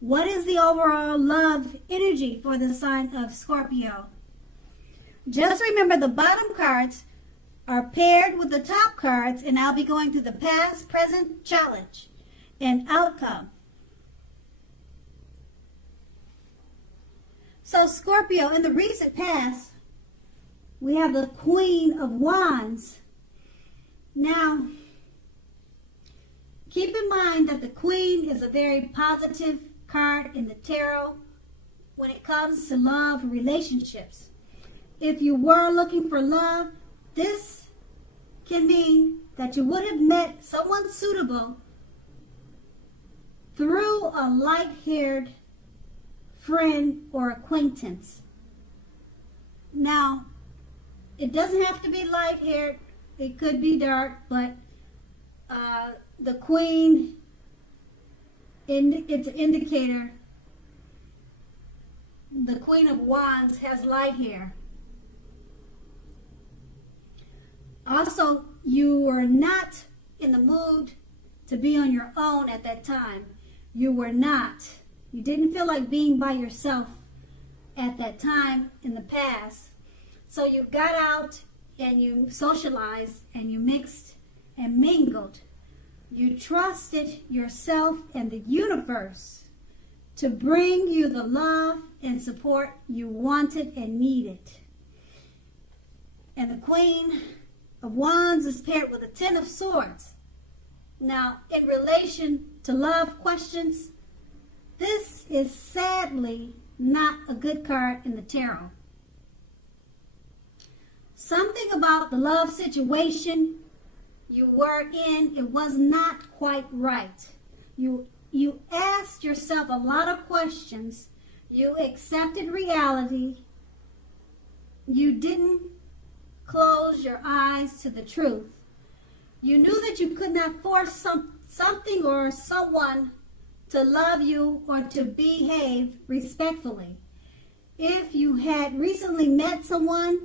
What is the overall love energy for the sign of Scorpio? Just remember the bottom cards are paired with the top cards, and I'll be going through the past, present, challenge, and outcome. So Scorpio, in the recent past, we have the Queen of Wands. Now, keep in mind that the Queen is a very positive card in the tarot when it comes to love and relationships. If you were looking for love, this can mean that you would have met someone suitable through a light-haired friend or acquaintance. Now, it doesn't have to be light-haired. It could be dark, but the Queen, it's an indicator. The Queen of Wands has light hair. Also, you were not in the mood to be on your own at that time. You were not. You didn't feel like being by yourself at that time in the past. So you got out and you socialized and you mixed and mingled. You trusted yourself and the universe to bring you the love and support you wanted and needed. And the Queen of Wands is paired with a Ten of Swords. Now, in relation to love questions, this is sadly not a good card in the tarot. Something about the love situation you were in, it was not quite right. You asked yourself a lot of questions. You accepted reality. You didn't close your eyes to the truth. You knew that you could not force something or someone to love you or to behave respectfully. If you had recently met someone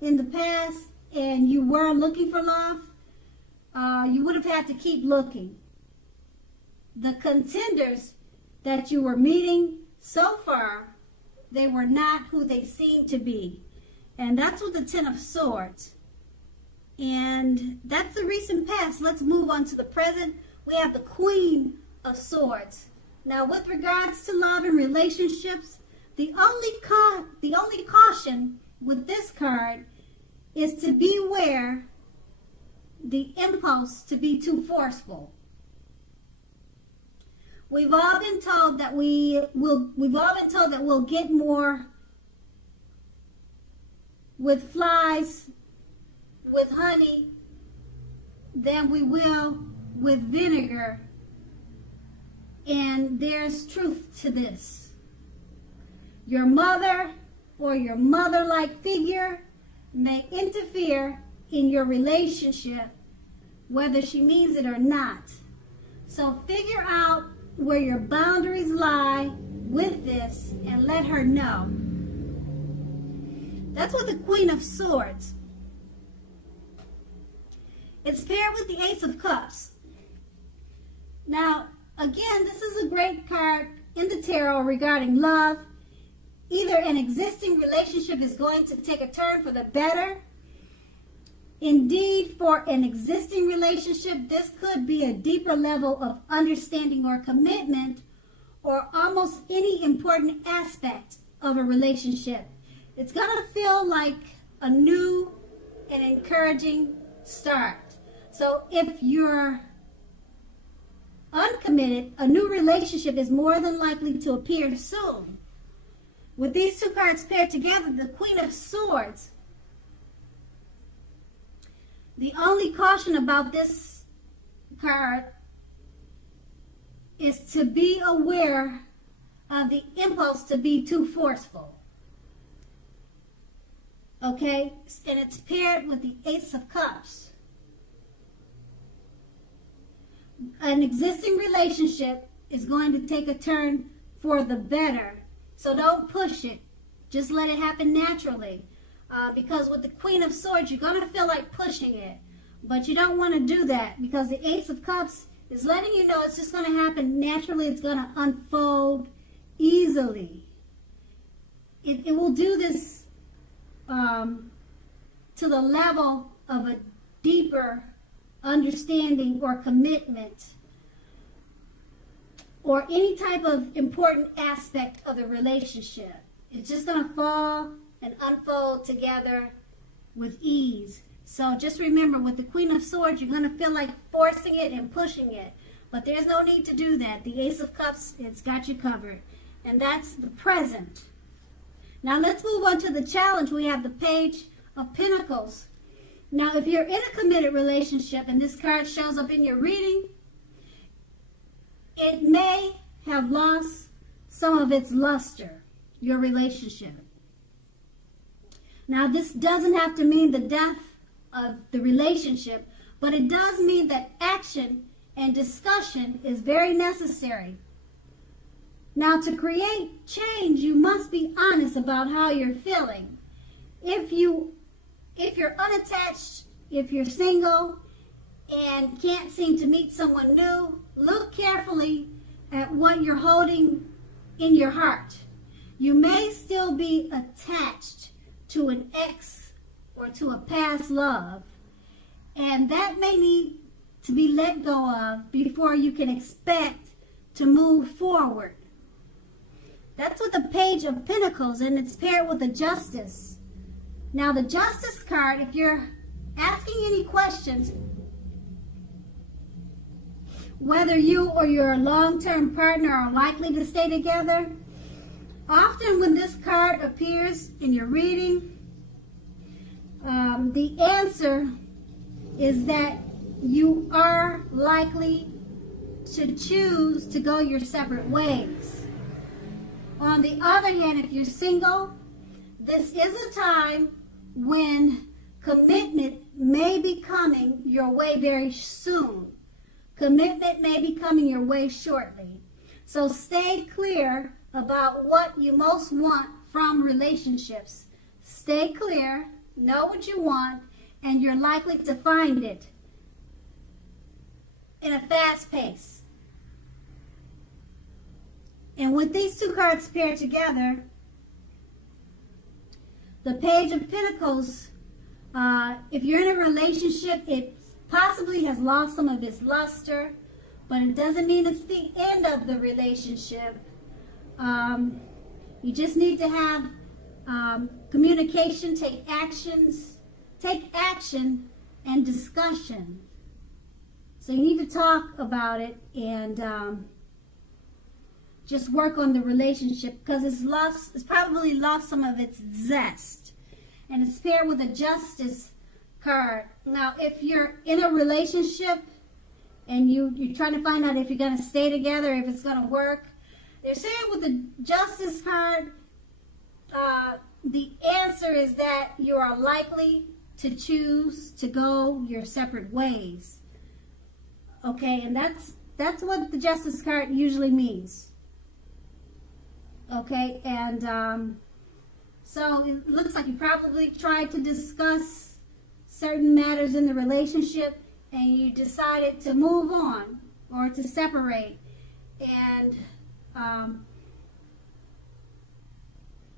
in the past and you were looking for love, you would have had to keep looking. The contenders that you were meeting so far, they were not who they seemed to be. And that's with the Ten of Swords. And that's the recent past. Let's move on to the present. We have the Queen of Swords. Now, with regards to love and relationships, the only caution with this card is to beware the impulse to be too forceful. We've all been told that we'll get more with flies, with honey, than we will with vinegar. And there's truth to this. Your mother or your mother-like figure may interfere in your relationship, whether she means it or not. So figure out where your boundaries lie with this and let her know. That's with the Queen of Swords. It's paired with the Ace of Cups. Now, again, this is a great card in the tarot regarding love. Either an existing relationship is going to take a turn for the better. Indeed, for an existing relationship, this could be a deeper level of understanding or commitment, or almost any important aspect of a relationship. It's going to feel like a new and encouraging start. So if you're uncommitted, a new relationship is more than likely to appear soon. With these two cards paired together, the Queen of Swords, the only caution about this card is to be aware of the impulse to be too forceful. Okay? And it's paired with the Ace of Cups. An existing relationship is going to take a turn for the better. So don't push it. Just let it happen naturally. Because with the Queen of Swords, you're going to feel like pushing it. But you don't want to do that because the Ace of Cups It's letting you know it's just going to happen naturally. It's going to unfold easily. It will do this to the level of a deeper understanding or commitment or any type of important aspect of the relationship. It's just going to fall and unfold together with ease. So just remember, with the Queen of Swords, you're going to feel like forcing it and pushing it. But there's no need to do that. The Ace of Cups, it's got you covered. And that's the present. Now let's move on to the challenge. We have the Page of Pentacles. Now if you're in a committed relationship and this card shows up in your reading, it may have lost some of its luster, your relationship. Now this doesn't have to mean the death of the relationship, but it does mean that action and discussion is very necessary. Now, to create change, you must be honest about how you're feeling. If you're unattached, if you're single and can't seem to meet someone new, look carefully at what you're holding in your heart. You may still be attached to an ex or to a past love, and that may need to be let go of before you can expect to move forward. That's with the Page of Pentacles, and it's paired with the Justice. Now the Justice card, if you're asking any questions, whether you or your long-term partner are likely to stay together, often when this card appears in your reading, the answer is that you are likely to choose to go your separate ways. On the other hand, if you're single, this is a time when commitment may be coming your way very soon. Commitment may be coming your way shortly. So stay clear about what you most want from relationships. Stay clear, know what you want, and you're likely to find it in a fast pace. And with these two cards paired together, the Page of Pentacles, if you're in a relationship, it possibly has lost some of its luster, but it doesn't mean it's the end of the relationship. You just need to have communication, take action and discussion. So you need to talk about it and just work on the relationship, because it's probably lost some of its zest. And it's paired with a Justice card. Now, if you're in a relationship and you're trying to find out if you're going to stay together, if it's going to work, they're saying with the Justice card, the answer is that you are likely to choose to go your separate ways. Okay, and that's what the Justice card usually means. Okay, and so it looks like you probably tried to discuss certain matters in the relationship and you decided to move on or to separate. And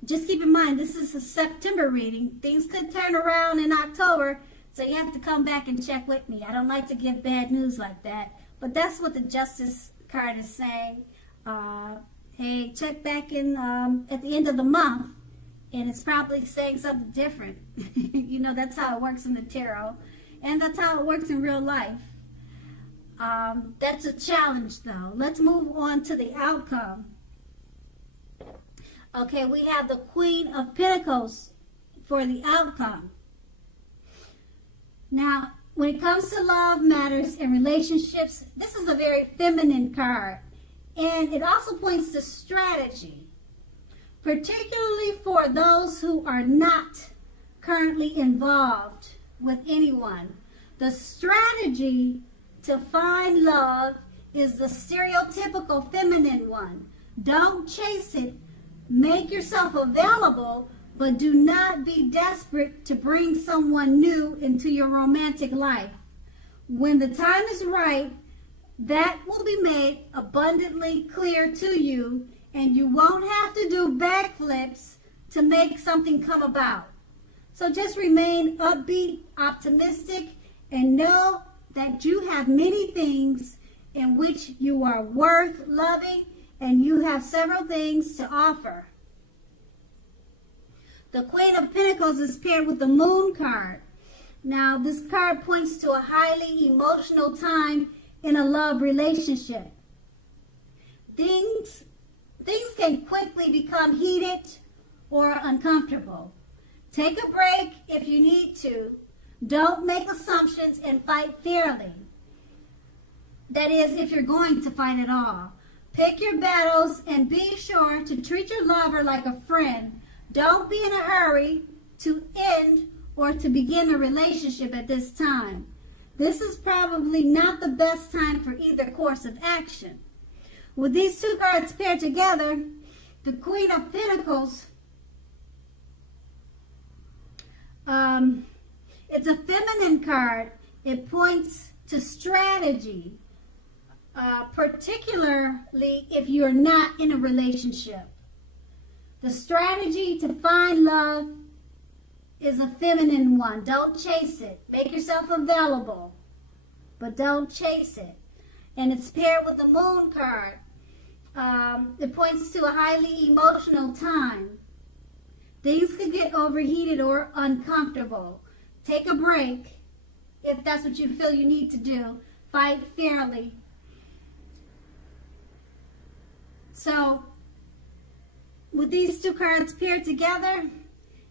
just keep in mind, this is a September reading. Things could turn around in October, so you have to come back and check with me. I don't like to give bad news like that, but that's what the Justice card is saying. Hey, check back in at the end of the month, and it's probably saying something different. You know, that's how it works in the tarot, and that's how it works in real life. That's a challenge, though. Let's move on to the outcome. Okay, we have the Queen of Pentacles for the outcome. Now, when it comes to love matters and relationships, this is a very feminine card. And it also points to strategy, particularly for those who are not currently involved with anyone. The strategy to find love is the stereotypical feminine one. Don't chase it. Make yourself available, but do not be desperate to bring someone new into your romantic life. When the time is right, that will be made abundantly clear to you, and you won't have to do backflips to make something come about. So just remain upbeat, optimistic, and know that you have many things in which you are worth loving, and you have several things to offer. The Queen of Pentacles is paired with the Moon card. Now, this card points to a highly emotional time in a love relationship. Things can quickly become heated or uncomfortable. Take a break if you need to. Don't make assumptions and fight fairly. That is, if you're going to fight at all. Pick your battles and be sure to treat your lover like a friend. Don't be in a hurry to end or to begin a relationship at this time. This is probably not the best time for either course of action. With these two cards paired together, the Queen of Pentacles, it's a feminine card. It points to strategy, particularly if you're not in a relationship. The strategy to find love is a feminine one. Don't chase it. Make yourself available, but don't chase it. And it's paired with the Moon card. It points to a highly emotional time. Things could get overheated or uncomfortable. Take a break if that's what you feel you need to do. Fight fairly. So, with these two cards paired together,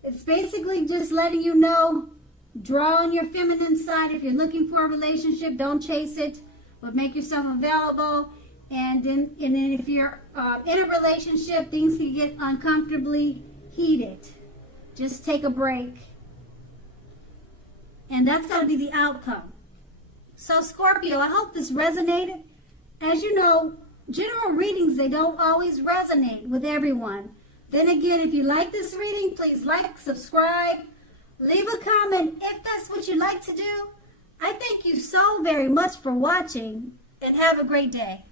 it's basically just letting you know, draw on your feminine side. If you're looking for a relationship, don't chase it, but make yourself available. And then if you're in a relationship, things can get uncomfortably heated. Just take a break. And that's going to be the outcome. So Scorpio, I hope this resonated. As you know, general readings, they don't always resonate with everyone. Then again, if you like this reading, please like, subscribe, leave a comment if that's what you like to do. I thank you so very much for watching, and have a great day.